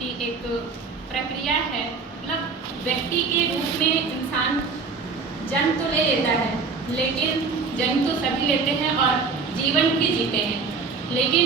की एक प्रक्रिया है। मतलब व्यक्ति के रूप में इंसान जन्म तो ले लेता है, लेकिन जन्म तो सभी लेते हैं और जीवन भी जीते हैं, लेकिन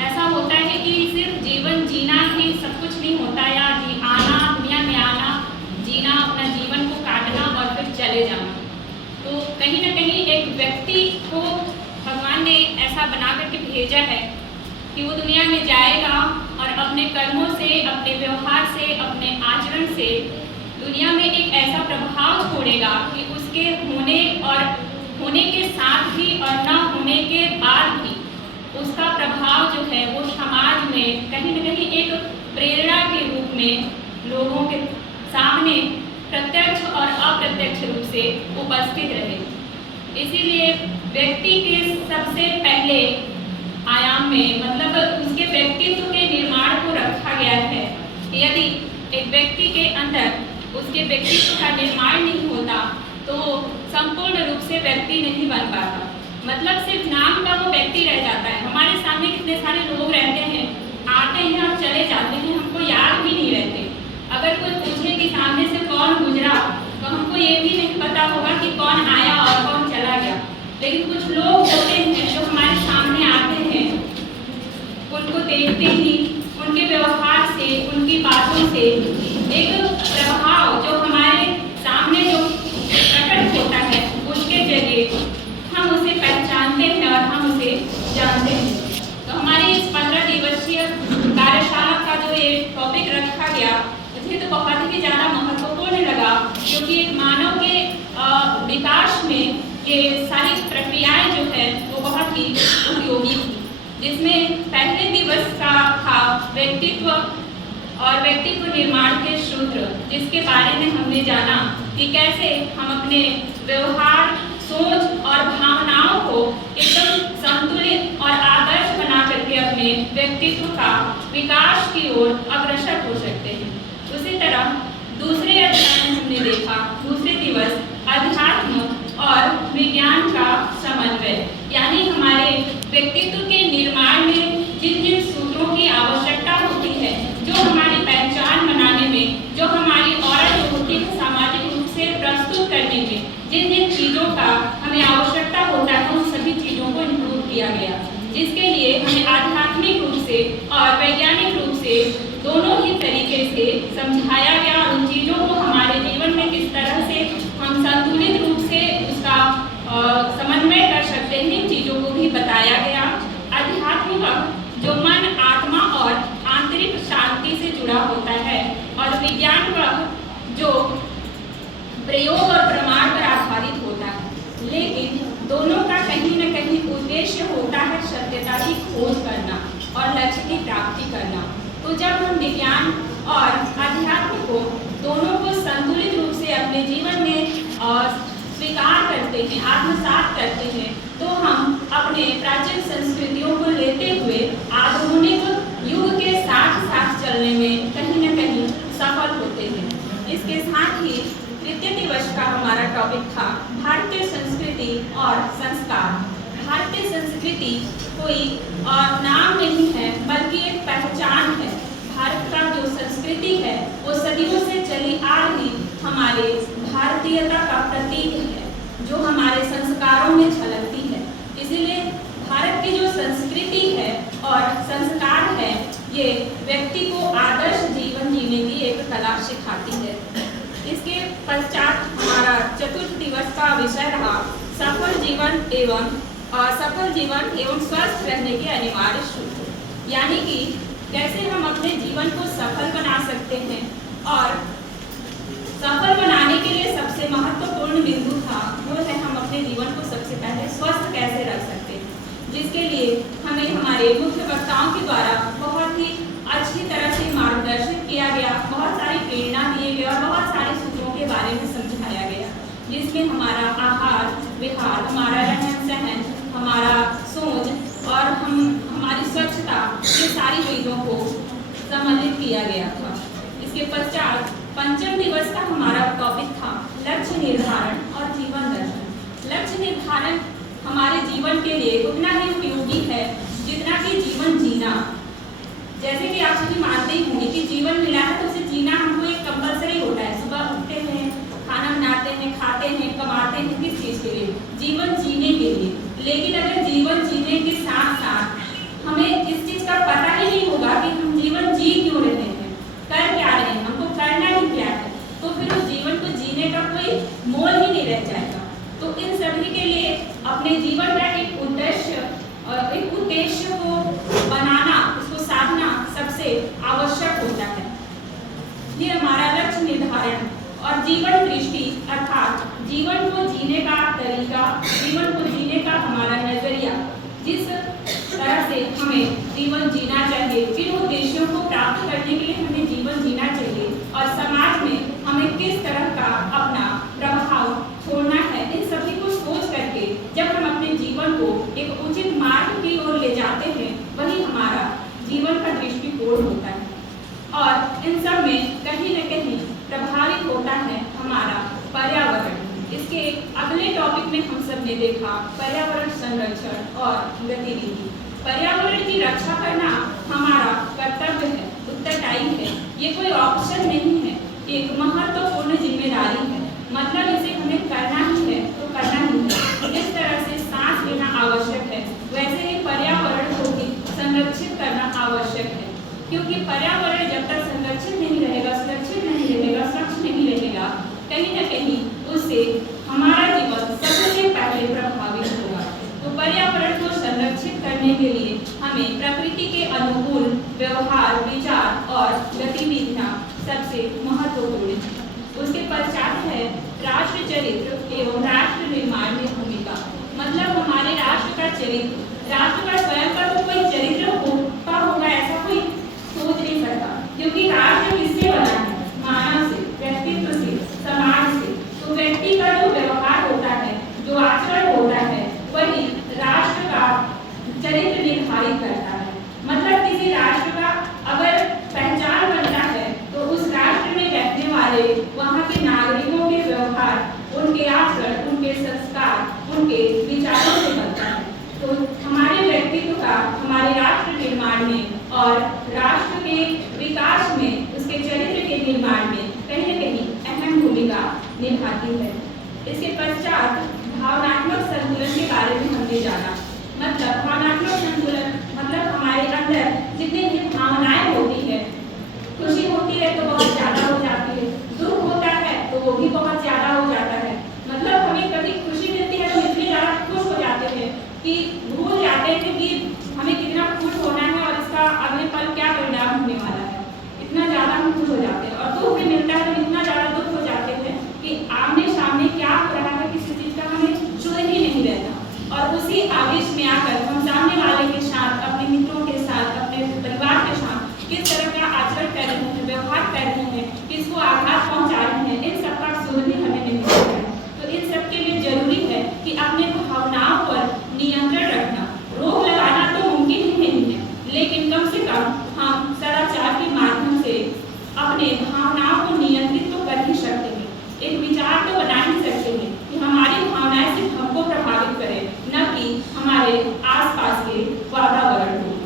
ऐसा होता है कि सिर्फ जीवन जीना ही सब कुछ नहीं होता, या आना, दुनिया में आना, जीना, अपना जीवन को काटना और फिर चले जाना। तो कहीं ना कहीं एक व्यक्ति को भगवान ने ऐसा बना करके भेजा है कि वो दुनिया में जाएगा और अपने कर्मों से, अपने व्यवहार से, अपने आचरण से दुनिया में एक ऐसा प्रभाव छोड़ेगा कि उसके होने के साथ भी और न होने के बाद भी उसका प्रभाव जो है वो समाज में कहीं न कहीं एक प्रेरणा के रूप में लोगों के सामने प्रत्यक्ष और अप्रत्यक्ष रूप से उपस्थित रहे। इसीलिए व्यक्ति के सबसे पहले आयाम में, मतलब उसके व्यक्तित्व के निर्माण को रखा गया है। यदि एक व्यक्ति के अंदर उसके व्यक्तित्व का निर्माण नहीं होता तो संपूर्ण रूप से व्यक्ति नहीं बन पाता। मतलब सिर्फ नाम का वो व्यक्ति रह जाता है। हमारे सामने कितने सारे लोग रहते हैं, आते हैं और चले जाते हैं, हमको याद भी नहीं रहते। अगर कोई पूछे कि सामने से कौन गुजरा तो हमको ये भी नहीं पता होगा कि कौन आया और कौन चला गया। लेकिन कुछ लोग होते हैं जो हमारे सामने आते हैं, उनको देखते ही उनके व्यवहार से, उनकी बातों से एक प्रभाव जो हमारे सामने जो प्रकट होता है, उसके जरिए हम उसे पहचानते हैं और हम उसे जानते हैं। तो हमारी इस 15 दिवसीय कार्यशाला का जो ये टॉपिक रखा गया, मुझे तो बहुत ही ज़्यादा महत्वपूर्ण लगा, क्योंकि एक मानव के विकास में ये सारी प्रक्रियाएं जो है वो बहुत ही उपयोगी थी। जिसमें पहले दिवस का था व्यक्तित्व और व्यक्तित्व निर्माण के सूत्र, जिसके बारे में हमने जाना कि कैसे हम अपने व्यवहार, सोच और भावनाओं को एकदम संतुलित और आदर्श बना करके अपने व्यक्तित्व का विकास की ओर अग्रसर हो सकते हैं। उसी तरह दूसरे अध्याय में हमने देखा, दूसरे दिवस अध्यात्म और विज्ञान का समन्वय, यानी हमारे व्यक्तित्व के निर्माण में जिन जिन सूत्रों की आवश्यकता होती है, जो हमारी पहचान बनाने में, जो हमारी औरत जो होती है सामाजिक रूप से प्रस्तुत करने में, जिन जिन चीज़ों का हमें आवश्यकता होता है, उन सभी चीज़ों को इंक्लूड किया गया, जिसके लिए हमें आध्यात्मिक रूप से और वैज्ञानिक रूप से दोनों ही तरीके से समझाया गया। उन चीज़ों को हमारे जीवन में किस तरह से हम संतुलित रूप से उसका समन्वय कर सकते हैं, इन चीज़ों को भी बताया गया। अध्यात्म का जो मन, आत्मा और आंतरिक शांति से जुड़ा होता है, और विज्ञान का जो प्रयोग और प्रमाण पर आधारित होता है, लेकिन दोनों का कहीं न कहीं उद्देश्य होता है सत्यता की खोज करना और लक्ष्य की प्राप्ति करना। तो जब हम विज्ञान और अध्यात्म को दोनों को संतुलित रूप से अपने जीवन में स्वीकार करते हैं, आत्मसात करते हैं, तो हम अपने प्राचीन संस्कृतियों को लेते हुए आधुनिक युग के साथ साथ चलने में कहीं न कहीं सफल होते हैं। इसके साथ ही तृतीय दिवस का हमारा टॉपिक था भारतीय संस्कृति और संस्कार। भारतीय संस्कृति कोई नाम नहीं है, बल्कि एक पहचान है। भारत का जो संस्कृति है वो सदियों से चली आ रही हमारे भारतीयता का प्रतीक है, जो हमारे संस्कारों में झलकती है। इसीलिए भारत की जो संस्कृति है और संस्कार है, ये व्यक्ति को आदर्श जीवन जीने की एक कला सिखाती है। इसके पश्चात हमारा चतुर्थ दिवस का विषय रहा सफल जीवन एवं स्वस्थ रहने के अनिवार्य सूत्र, यानी कि कैसे हम अपने जीवन को सफल बना सकते हैं। और सफल बनाने के लिए सबसे महत्वपूर्ण बिंदु था वो है हम अपने जीवन को सबसे पहले स्वस्थ कैसे रख सकते हैं, जिसके लिए हमें हमारे मुख्य वक्ताओं के द्वारा बहुत ही अच्छी तरह से मार्गदर्शन किया गया, बहुत सारी प्रेरणा दिए गए और बहुत सारे सूत्रों के बारे में समझाया गया, जिसमें हमारा आहार विहार, हमारा रहन सहन, हमारा सोच और हमारी स्वच्छता, ये सारी चीज़ों को सम्मिलित किया गया था। इसके पश्चात पंचम दिवस का हमारा टॉपिक था लक्ष्य निर्धारण और जीवन दर्शन। लक्ष्य निर्धारण हमारे जीवन के लिए उतना ही उपयोगी है जितना कि जीवन जीना। जैसे कि आप सभी मानते ही होंगे कि जीवन मिला है तो उसे जीना हमको एक कंपलसरी होता है। सुबह उठते हैं, खाना बनाते हैं, खाते हैं, कमाते हैं, किस चीज़ के लिए? जीवन जीने के लिए। लेकिन अगर जीवन जीने के साथ साथ हमें इस चीज़ का पता ही नहीं होगा कि हम जीवन जी क्यों रहे हैं, कर क्या रहे हैं, हमको करना ही क्या है, तो फिर उस जीवन को जीने का कोई मोल ही नहीं रह जाएगा। तो इन सभी के लिए अपने जीवन का एक उद्देश्य को बनाना, उसको साधना सबसे आवश्यक होता है। ये हमारा लक्ष्य निर्धारण और जीवन दृष्टि अर्थात जीवन को जीने का तरीका, जीवन को जीने का हमारा नजरिया, जिस तरह से हमें जीवन जीना चाहिए, जिन उद्देश्यों को प्राप्त करने के लिए हमें जीवन जीना चाहिए और समाज में हमें किस तरह का अपना प्रभाव छोड़ना है, इन सभी को सोच करके जब हम अपने जीवन को एक उचित मार्ग की ओर ले जाते हैं, वही हमारा जीवन का दृष्टिकोण होता है। और इन सब में कहीं न कहीं प्रभावित होता है हमारा पर्यावरण। इसके अगले टॉपिक में हम सब ने देखा पर्यावरण संरक्षण और गतिविधि। पर्यावरण की रक्षा करना हमारा कर्तव्य है, उत्तरदायी है, ये कोई ऑप्शन नहीं है, एक महत्वपूर्ण जिम्मेदारी है। मतलब इसे हमें करना ही है तो करना ही है। जिस तरह से सांस लेना आवश्यक है, वैसे ही पर्यावरण को भी संरक्षित करना आवश्यक है, क्योंकि पर्यावरण जब तक संरक्षित नहीं रहेगा, सुरक्षित नहीं रहेगा, स्वच्छ नहीं रहेगा, कहीं न कहीं उससे हमारा जीवन सबसे पहले प्रभावित होगा। तो पर्यावरण को संरक्षित करने के लिए हमें प्रकृति के अनुकूल व्यवहार, विचार और गतिविधियाँ सबसे महत्वपूर्ण है। उसके पश्चात है राष्ट्र चरित्र एवं राष्ट्र निर्माण में भूमिका। मतलब हमारे राष्ट्र का चरित्र, राष्ट्र का स्वयं का तो कोई चरित्र होगा ऐसा कोई सोच नहीं सकता, क्योंकि राष्ट्र किससे बना है? मानव से, व्यक्तित्व से, समाज से। तो व्यक्ति का जो व्यवहार होता है, जो आचरण होता है, वही राष्ट्र का चरित्र निर्धारित करता है। मतलब किसी राष्ट्र का अगर पहचान बनता है तो उस राष्ट्र में रहने वाले वहाँ के नागरिकों के व्यवहार, उनके आचरण, उनके संस्कार, उनके विचारों से बनता है। तो हमारे व्यक्तित्व का हमारे राष्ट्र निर्माण में और राष्ट्र के विकास में, उसके चरित्र के निर्माण में कहीं न कहीं अहम भूमिका निभाती है। इसके पश्चात भावनात्मक संतुलन के बारे में हमने जाना। मतलब भावनात्मक संतुलन मतलब हमारे अंदर जितनी भी भावनाएं होती है, खुशी होती है तो बहुत ज़्यादा हो जाती है, दुख होता है तो वो भी बहुत ज़्यादा हो जाता है। मतलब हमें कभी खुशी मिलती है तो इतने ज़्यादा खुश हो जाते हैं कि भूल जाते हैं कि हमें कितना खुश होना है और इसका अगले पल क्या परिणाम होने वाला है। इतना ज़्यादा हम खुश हो जाते हैं। और दुख भी मिलता है तो इतना ज़्यादा दुख हो जाते हैं कि आमने सामने क्या हो रहा है किसी चीज़ का हमें सुध ही नहीं रहता। और उसी आवेश में आकर हम सामने वाले के साथ, अपने मित्रों के साथ, अपने परिवार के साथ किस तरह का आचरण कर रहे हैं, व्यवहार कर रहे हैं, किसको आघात पहुंचा रहे हैं, इन सब का सुध भी हमें नहीं मिलता है। तो इन सब के लिए जरूरी है कि अपने भावनाओं पर नियंत्रण रखना। रोक लगाना तो मुमकिन ही नहीं है, लेकिन कम से कम हम सदाचार के माध्यम से अपने भावनाओं को नियंत्रित तो कर ही सकते हैं। एक विचार तो बना ही सकते हैं कि हमारी भावनाएं सिर्फ हमको प्रभावित करें, न कि हमारे आसपास के वातावरण को।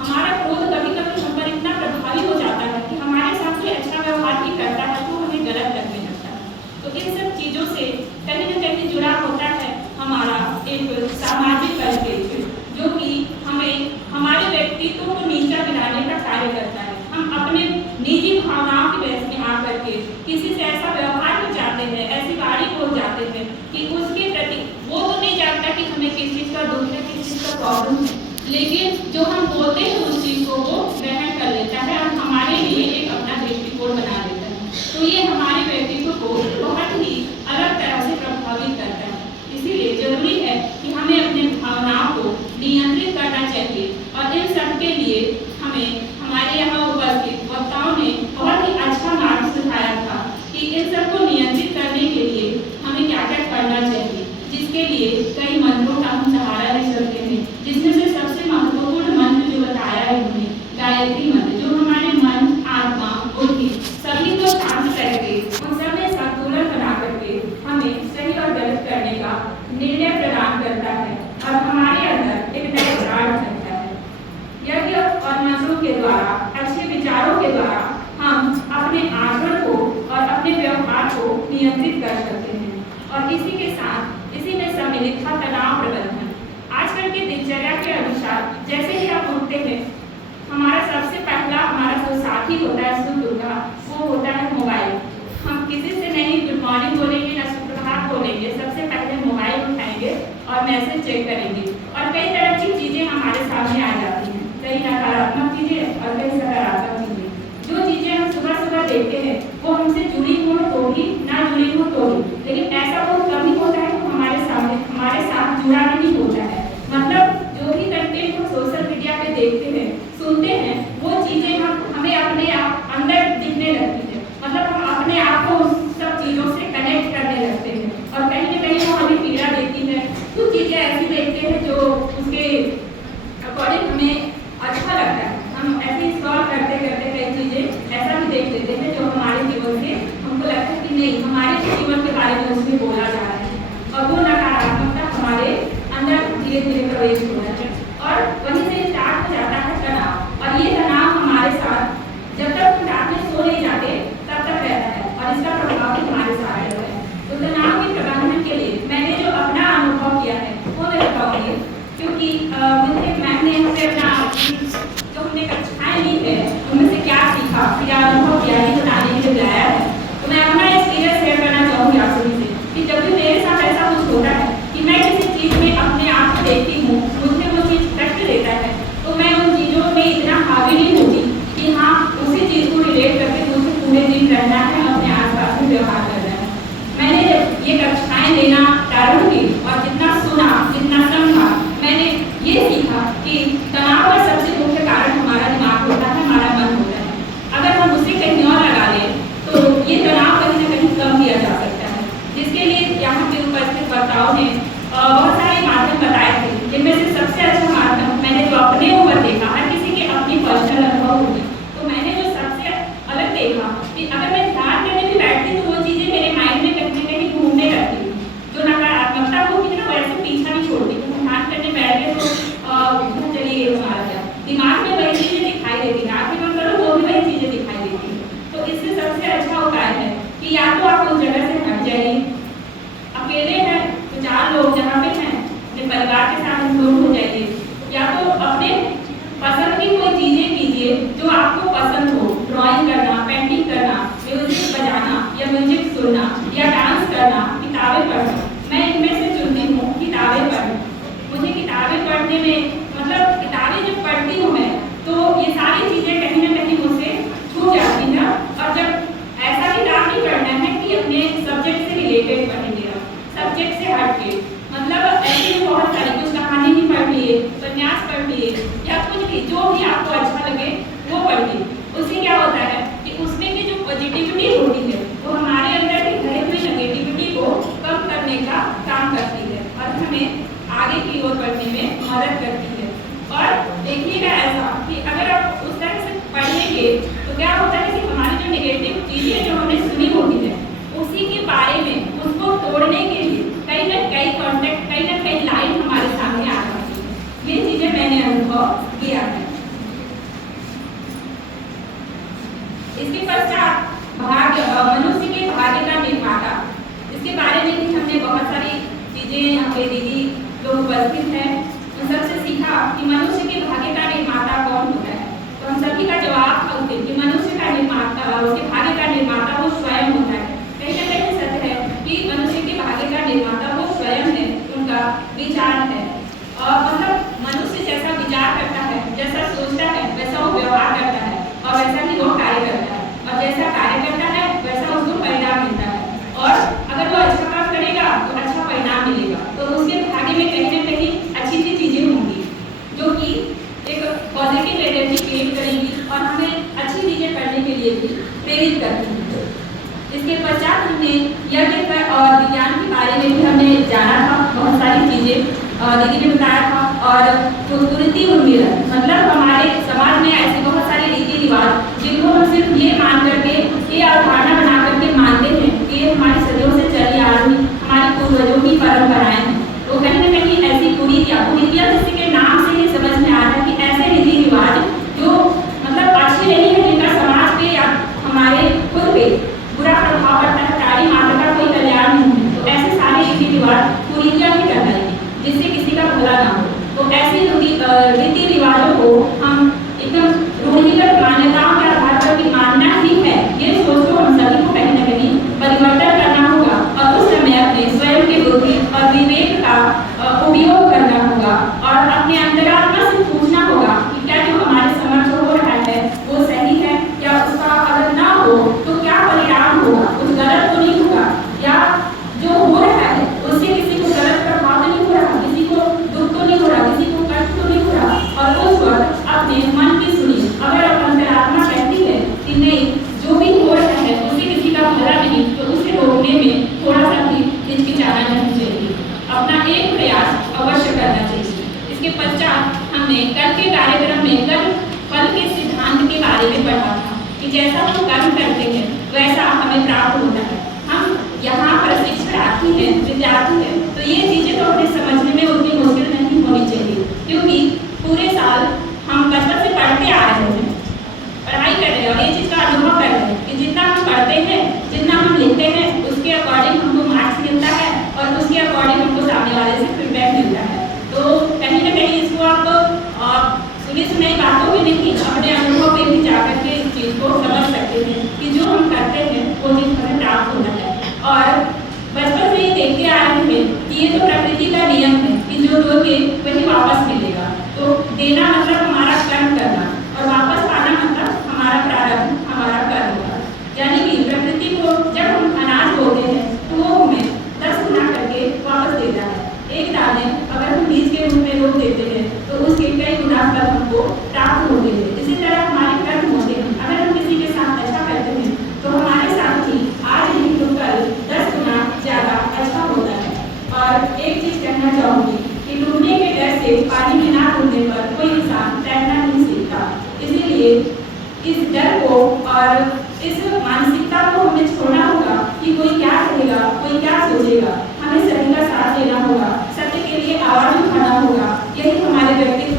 हमारा क्रोध कभी कभी हम पर इतना प्रभावी हो जाता है कि हमारे साथ कोई अच्छा व्यवहार भी करता है तो हमें गलत लगने लगता है। तो इन सब चीज़ों से कहीं न कहीं जुड़ा होता है हमारा एक सामाजिक परिप्रेक्ष्य, जो कि हमें हमारे व्यक्तित्व को नीचा गिराने का कार्य करता है। हम अपने निजी भावनाओं की बहस में आकर के किसी से ऐसा व्यवहार हो जाते हैं, ऐसी वाणी बोल जाते हैं कि उसके प्रति वो तो नहीं जानता कि हमें किस चीज़ का दुख है, किस चीज़ का प्रॉब्लम है, लेकिन जो हम बोलते हैं उस चीज़ को वो ग्रहण कर लेता है और हमारे लिए एक अपना दृष्टिकोण बना लेता है। तो ये हमारे व्यक्तित्व को बहुत ही अलग तरह से प्रभावित करता है। इसीलिए जरूरी है कि हमें अपने भावनाओं को नियंत्रित करना चाहिए। और इन सब के लिए हमें हमारे यहाँ उपस्थित वक्ताओं ने बहुत ही अच्छा मार्ग सुझाया था कि इन सबको नियंत्रित करने के लिए हमें क्या क्या करना चाहिए, जिसके लिए कई मंत्रों का हम सहारा ले सकते हैं, जिसमें से सबसे महत्वपूर्ण मंत्र जो बताया विचारों के द्वारा हम अपने आचरण को और अपने व्यवहार को नियंत्रित कर सकते हैं। और इसी के साथ इसी में सम्मिलित था तनाव प्रबंधन। आजकल की दिनचर्या के अनुसार जैसे ही आप उठते हैं, हमारा सबसे पहला हमारा जो साथी होता है सुख का, वो होता है मोबाइल। हम किसी से नहीं गुड मॉर्निंग बोलेंगे ना सुप्रभात बोलेंगे, सबसे पहले मोबाइल उठाएंगे और मैसेज चेक करेंगे। और कई तरह की चीज़ें हमारे सामने आ जाती हैं, कई नकारात्मक चीज़ें और कई सकारात्मक चीज़ें। जो चीज़ें हम सुबह सुबह देखते हैं वो हमसे जुड़ी हो तो भी, ना जुड़ी हो तो भी, लेकिन ऐसा बहुत कभी होता है तो हमारे साथ जुड़ा नहीं होता है। मतलब जो भी कंटेंट हम सोशल मीडिया पे देखते हैं, सुनते हैं, वो चीज़ें हमें अपने आप अंदर दिखने लगती है। मतलब हम अपने आप को उस सब चीज़ों से कनेक्ट करने लगते हैं और कहीं न कहीं वो हमें पीड़ा देती है। कुछ चीज़ें ऐसी देखते हैं जो उसके अकॉर्डिंग हमें अच्छा लगता है, हम ऐसे स्क्रॉल करते करते कई चीज़ें ऐसा भी देख लेते हैं जो हमारे जीवन से हमको लगता है कि नहीं, हमारे जीवन के बारे में उसमें बोला जा रहा है और वो नकारात्मकता हमारे अंदर धीरे धीरे प्रवेश हो रहा है। और वहीं से स्टार्ट हो जाता है तनाव। और ये तनाव हमारे साथ जब तक हम रात में सो नहीं जाते तब तक रहता है और इसका प्रभाव भी हमारे साथ रहता है। तो तनाव के प्रबंधन के लिए मैंने जो अपना अनुभव किया है वो मैं बताऊँगी, क्योंकि मुझे मैम ने हमसे अपना जो हमने कक्षाएँ ली है उनमें से क्या सीखा, क्या अनुभव किया, ये बताने के लिए बुलाया है। तो मैं अपना एक्सपीरियंस शेयर करना चाहूँगी आप सभी से कि जब भी मेरे साथ ऐसा कुछ होता है कि मैं किसी चीज़ में अपने आप को देखती हूँ, मुझे वो चीज़ कष्ट देता है, तो मैं उन चीज़ों में इतना हावी नहीं होती कि हाँ उसी चीज़ को रिलेट करके मुझे पूरे दिन रहना है, अपने आसपास में व्यवहार करना है। मैंने जब ये कक्षाएँ लेना प्रारंभ की और जितना सुना, जितना समझा, मैंने ये सीखा कि तनाव का सबसे मुख्य कारण हमारा दिमाग होता है, हमारा मन होता है। अगर हम उसे कहीं और लगा लें तो ये तनाव कहीं न कहीं कम किया जा सकता है, जिसके लिए यहाँ के उपस्थित वक्ताओं ने बहुत सारे माध्यम बताए थे, जिनमें से सबसे अच्छा माध्यम मैंने जो अपने ऊपर देखा, हर किसी के अपनी पर्सनल अनुभव होगी, तो मैंने जो सबसे अलग देखा कि अगर मैं ध्यान करने भी बैठती तो वो चीज़ें मेरे माइंड में कहीं न कहीं घूमने लगती, जो नकारात्मकता होती ना वैसे पीछा नहीं छोड़ती। तो ध्यान करने बैठ गए तो चली गई हमारा क्या दिमाग में वही चीज़ें दिखाई देती है, आँखें बंद करो तो भी वही चीज़ें दिखाई देती है। तो इससे सबसे अच्छा उपाय है कि या तो आप उस जगह से हट जाइए, अकेले हैं तो 4 लोग जहाँ पे हैं अपने परिवार के साथ दूर हो जाइए, या तो अपने पसंद की कोई चीज़ें कीजिए जो आपको पसंद हो, ड्राइंग करना, पेंटिंग करना, म्यूजिक बजाना या म्यूजिक सुनना या डांस करना, किताबें पढ़ना। मैं इनमें से चुनती हूँ किताबें पढ़ना। मुझे किताबें पढ़ने में मतलब किताबें जब पढ़ती हूँ मैं तो ये सारी चीज़ें कहीं ना कहीं मुझसे छूट जाती हैं। और जब ऐसा किताब नहीं पढ़ना है कि अपने सब्जेक्ट से रिलेटेड पढ़ेंगे, सब्जेक्ट से हट के, मतलब ऐसी बहुत सारी कुछ कहानी ही पढ़ लिए, उपन्यास पढ़ लिए या कुछ भी जो भी आपको अच्छा लगे वो पढ़िए। उससे क्या होता है कि उसमें की जो पॉजिटिविटी होती है वो हमारे अंदर की भरे हुई नेगेटिविटी को कम करने का काम करती है और हमें आगे की ओर बढ़ने में मदद करती है। और देखिएगा ऐसा कि अगर आप उस तरह से पढ़ेंगे तो क्या होता है कि हमारी जो नेगेटिव चीज़ें जो हमने सुनी होती है उसी के बारे में उसको तोड़ने के लिए कहीं ना कहीं कॉन्टेक्ट, कहीं ना कहीं लाइन हमारे सामने आ जाती है। ये चीज़ें मैंने अनुभव किया है। इसके पश्चात मनुष्य के भाग्य का निर्माता, इसके बारे में भी हमने बहुत सारी चीज़ें हमारे दीदी लोग उपस्थित हैं उन सबसे सीखा कि मनुष्य के भाग्य का निर्माता कौन होता है। तो हम सभी का जवाब था उस दिन कि मनुष्य का निर्माता, उसके भाग्य का निर्माता वो स्वयं होता है। कहीं ना कहीं सत्य है कि मनुष्य के भाग्य का निर्माता वो स्वयं है, उनका विचार है। और मतलब मनुष्य जैसा विचार करता है, जैसा सोचता है वैसा वो व्यवहार करता है और वैसा ही वो कार्य करता है, और जैसा कार्य करता है वैसा उसको परिणाम मिलता है। और अगर वो अच्छा काम करेगा तो अच्छा परिणाम मिलेगा, तो उसके भाग्य में कहीं ना कहीं अच्छी सी चीज़ें होंगी जो कि एक पॉजिटिव एनर्जी क्रिएट करेंगी और हमें अच्छी चीज़ें करने के लिए भी प्रेरित करती है। इसके पश्चात हमने यज्ञ और विज्ञान के बारे में भी हमने जाना था, बहुत सारी चीज़ें दीदी ने बताया था। और कुरीति उन्मीलन, मतलब हमारे समाज में ऐसे बहुत सारे रीति रिवाज जिनको हम सिर्फ ये मान करके, ये अवधारणा बना करके मानते हैं कि ये हमारी सदियों से चली आ रही हमारी पूर्वजों की परंपराएं हैं। तो कहीं ना कहीं ऐसी कुरीतियाँ किसी के नाम से ही समझ में आ रहा है कि ऐसे रीति रिवाज जो मतलब अच्छे नहीं है, जिनका अपना एक प्रयास अवश्य करना चाहिए। इसके पश्चात हमने कल के कार्यक्रम में कर्म फल के सिद्धांत के बारे में पढ़ा था कि जैसा हम कर्म करते हैं वैसा हमें प्राप्त होता है। हम यहाँ पर शिक्षार्थी हैं, विद्यार्थी हैं, तो ये चीज़ें तो हमें समझने में उतनी मुश्किल नहीं होनी चाहिए, क्योंकि पूरे साल हम बचपन से पढ़ते आ रहे हैं, पढ़ाई कर रहे हैं और ये चीज़ का अनुभव कर रहे हैं कि जितना हम पढ़ते हैं, जितना हम लिखते हैं, उसके अकॉर्डिंग हमको मार्क्स मिलता है और उसके अकॉर्डिंग हमको सामने वाले से फीडबैक मिलता है। तो कहीं ना कहीं इसको आप सुनी सुनाई बातों में नहीं, अपने अनुभव में भी जाकर के इस चीज़ को समझ सकते हैं कि जो हम करते हैं वो चीज़ हमें प्राप्त होना है। और बचपन से ही देखते आ रहे हैं कि ये तो प्रकृति का नियम है कि जो दोगे वही वापस मिलेगा। तो देना मतलब हमारा कर्म करना और वापस पाना मतलब हमारा प्रारब्ध, हमारा कर्म होगा। यानी कि प्रकृति को जब हम अनाज बोते हैं तो वो हमें 10 गुना करके वापस देता है। एक दाने अगर हम बीज के रूप में रोप देते हैं तो उसके कई गुना फल हमको प्राप्त होते हैं। इसी तरह हमारे कर्म होते हैं। अगर हम किसी के साथ अच्छा करते हैं तो हमारे साथ ही आज नहीं तो कल 10 गुना ज़्यादा अच्छा होता है। और एक चीज़ कहना चाहूँगी कि डूबने के डर से पानी में ना डूबने पर कोई इंसान तैरना नहीं सीखता। इसीलिए इस डर को और इस मानसिकता को हमें छोड़ना होगा कि कोई क्या कहेगा, कोई क्या सोचेगा। हमें सभी का साथ लेना होगा, सत्य के लिए आवाज़ उठाना होगा। यही हमारे व्यक्तित्व